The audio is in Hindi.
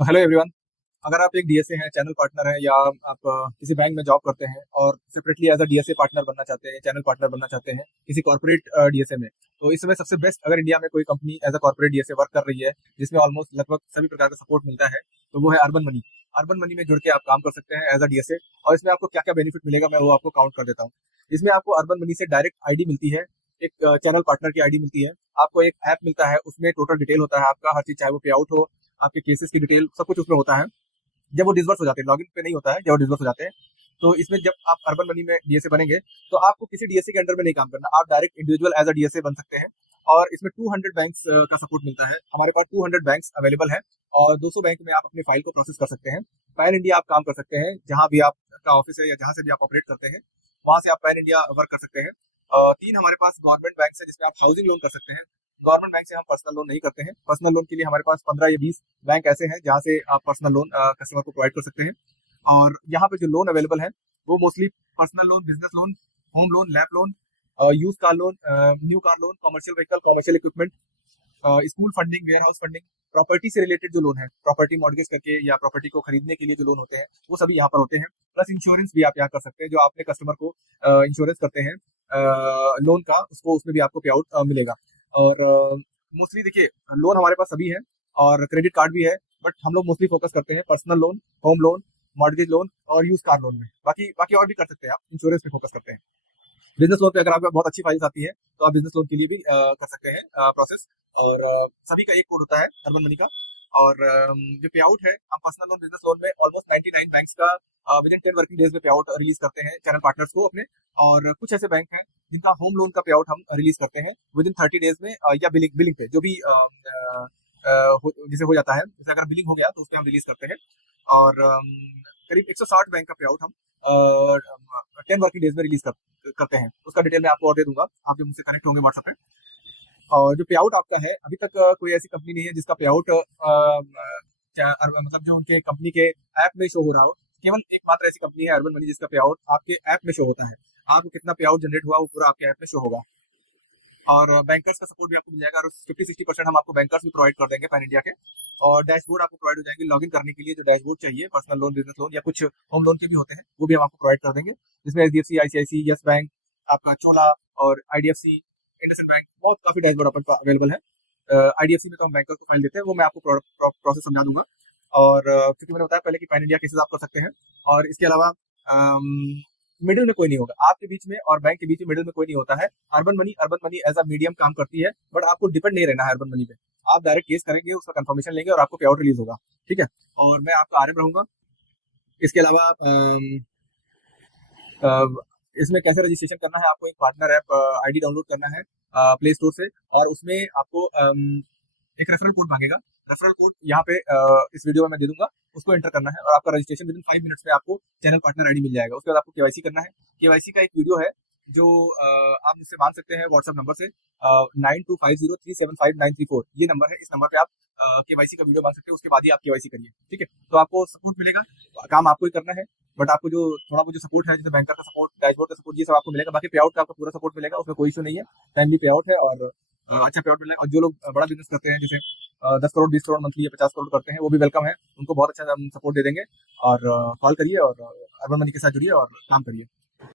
Hello everyone. अगर आप एक डीएसए हैं, चैनल पार्टनर हैं, या आप किसी बैंक में जॉब करते हैं और separately as a DSA partner बनना चाहते हैं, चैनल पार्टनर बनना चाहते हैं किसी कॉर्पोरेट डीएसए में, तो इस समय सबसे बेस्ट, अगर इंडिया में कोई company as a corporate DSA work कर रही है जिसमें ऑलमोस्ट लगभग सभी प्रकार का सपोर्ट मिलता है, तो वो है अर्बन मनी। अर्बन मनी में जुड़ के आप काम कर सकते हैं एज अ डीएसए। और इसमें आपको क्या क्या बेनिफिट मिलेगा, मैं वो आपको काउंट कर देता हूँ। इसमें आपको अर्बन मनी से डायरेक्ट आईडी मिलती है, एक चैनल पार्टनर की आईडी मिलती है। आपको एक ऐप मिलता है, उसमें टोटल डिटेल होता है आपका, हर चीज, चाहे वो पे आउट हो, आपके केसेस की डिटेल, सब कुछ उसमें होता है। जब वो डिसबर्स हो जाते हैं, लॉगिन पे नहीं होता है, जब वो डिसबर्स हो जाते हैं, तो इसमें जब आप अर्बन मनी में डीएसए बनेंगे, तो आपको किसी डीएसए के अंडर में नहीं काम करना, आप direct individual as a DSA बन सकते हैं। और इसमें 200 बैंक्स का सपोर्ट मिलता है। हमारे पास 200 बैंक्स अवेलेबल है, और 200 बैंक में आप अपनी फाइल को प्रोसेस कर सकते हैं। पैन इंडिया आप काम कर सकते हैं, जहां भी आपका ऑफिस है या जहां से भी आप ऑपरेट करते हैं, वहां से आप पैन इंडिया वर्क कर सकते हैं। तीन हमारे पास गवर्नमेंट बैंक है जिसमें आप हाउसिंग लोन कर सकते हैं। गवर्नमेंट बैंक से हम पर्सनल लोन नहीं करते हैं। पर्सनल लोन के लिए हमारे पास 15 या 20 बैंक ऐसे हैं जहां से आप पर्सनल लोन कस्टमर को प्रोवाइड कर सकते हैं। और यहाँ पे जो लोन अवेलेबल है वो mostly personal loan, business loan, home loan, LAP loan, use car loan, new car loan, commercial vehicle, commercial equipment, school funding, warehouse funding, property से रिलेटेड जो लोन है, प्रॉपर्टी मॉर्गेज करके या प्रॉपर्टी को खरीदने के लिए जो लोन होते हैं, वो सभी यहाँ पर होते हैं। प्लस इंश्योरेंस भी आप यहाँ कर सकते हैं, जो आपने कस्टमर को इंश्योरेंस करते हैं लोन का, उसको उसमें भी आपको पे आउट मिलेगा। और मोस्टली देखिए, लोन हमारे पास सभी है, और क्रेडिट कार्ड भी है, बट हम लोग मोस्टली फोकस करते हैं personal loan, home loan, mortgage loan और यूज कार लोन में। बाकी बाकी और भी कर सकते हैं, आप इंश्योरेंस पे फोकस करते हैं। बिजनेस लोन पे अगर आपका बहुत अच्छी फाइल्स आती है, तो आप बिजनेस लोन के लिए भी कर सकते हैं प्रोसेस। और सभी का एक कोड होता है अर्बन मनी का। और जो पे आउट है, हम पर्सनल लोन, बिजनेस लोन में ऑलमोस्ट 99 बैंक्स का विद इन 10 वर्किंग डेज में पे आउट रिलीज करते हैं चैनल पार्टनर्स को अपने। और कुछ ऐसे बैंक हैं जिनका होम लोन का पे आउट हम रिलीज करते हैं विद इन 30 डेज में, या बिलिंग बिलिंग पे जो भी जैसे हो जाता है, जैसे अगर बिलिंग हो गया तो उस पर हम रिलीज करते हैं। और करीब 160 बैंक का पे आउट हम 10 वर्किंग डेज में रिलीज करते हैं। उसका डिटेल मैं आपको और दे दूंगा, आप भी मुझसे कनेक्ट होंगे व्हाट्सएप पे। और जो पे आउट आपका है, अभी तक कोई ऐसी कंपनी नहीं है जिसका पे आउट मतलब जो उनके कंपनी के ऐप में शो हो रहा हो। केवल एक मात्र ऐसी कंपनी है अर्बन मनी जिसका पे आउट आपके ऐप में शो होता है। आपको कितना पे आउट जनरेट हुआ वो पूरा आपके ऐप में शो होगा। और बैंकर्स का सपोर्ट भी आपको मिल जाएगा, और 50-60% हम आपको बैंकर्स भी प्रोवाइड कर देंगे पैन इंडिया के। और डैशबोर्ड आपको प्रोवाइड हो जाएंगे लॉगिन करने के लिए, जो डैशबोर्ड चाहिए पर्सनल लोन, बिजनेस लोन या कुछ होम लोन के भी होते हैं, वो भी हम आपको प्रोवाइड कर देंगे। जिसमें एचडीएफसी, आईसीआईसी, यस बैंक, आपका चोला और आईडीएफसी, इंडसइंड बैंक, बहुत काफी डैशबोर्ड अपन पास अवेलेबल है। आईडीएफसी में तो हम बैंकर्स को फाइल देते हैं, वो मैं आपको प्रोसेस समझा दूंगा। और क्योंकि मैंने बताया पहले कि पैन इंडिया केसेस आप कर सकते हैं। और इसके अलावा मिडिल में कोई नहीं होगा आपके बीच में, और बैंक के बीच में मिडिल में कोई नहीं होता है। Urban money as a medium काम करती है, बट आपको डिपेंड नहीं रहना है अर्बन मनी पे। आप डायरेक्ट केस करेंगे, उसका कंफर्मेशन लेंगे और आपको पे आउट रिलीज होगा। ठीक है। और मैं आपका आरएम रहूंगा। इसके अलावा अ, इसमें कैसे रजिस्ट्रेशन करना है, आपको एक पार्टनर ऐप आईडी डाउनलोड करना है प्ले स्टोर से, और उसमें आपको एक रेफरल कोड मांगेगा। रेफरल कोड यहाँ पे इस वीडियो में मैं दे दूंगा, उसको एंटर करना है, और आपका रजिस्ट्रेशन विद इन 5 मिनट्स में आपको चैनल पार्टनर आईडी मिल जाएगा। उसके बाद आपको केवाईसी करना है। केवाईसी का एक वीडियो है जो आप मुझसे मांग सकते हैं व्हाट्सएप नंबर से, 9250375934, ये नंबर है। इस नंबर पे आप केवाईसी का वीडियो मांग सकते हैं, उसके बाद ही आप केवाईसी करिए। ठीक है। तो आपको सपोर्ट मिलेगा, काम आपको ही करना है, बट आपको जो थोड़ा बहुत जो सपोर्ट है, जैसे बैंकर का सपोर्ट, डैशबोर्ड का सपोर्ट, ये सब आपको मिलेगा। बाकी पे आउट का आपको पूरा सपोर्ट मिलेगा, उसमें कोई इशू नहीं है। टाइमली पे आउट है, और अच्छा पे आउट मिलेगा। और जो लोग बड़ा बिजनेस करते हैं, जैसे 10 करोड़, 20 करोड़ मंथली या 50 करोड़ करते हैं, वो भी वेलकम है, उनको बहुत अच्छा हम सपोर्ट दे देंगे। और कॉल करिए और अर्बन मनी के साथ जुड़िए और काम करिए।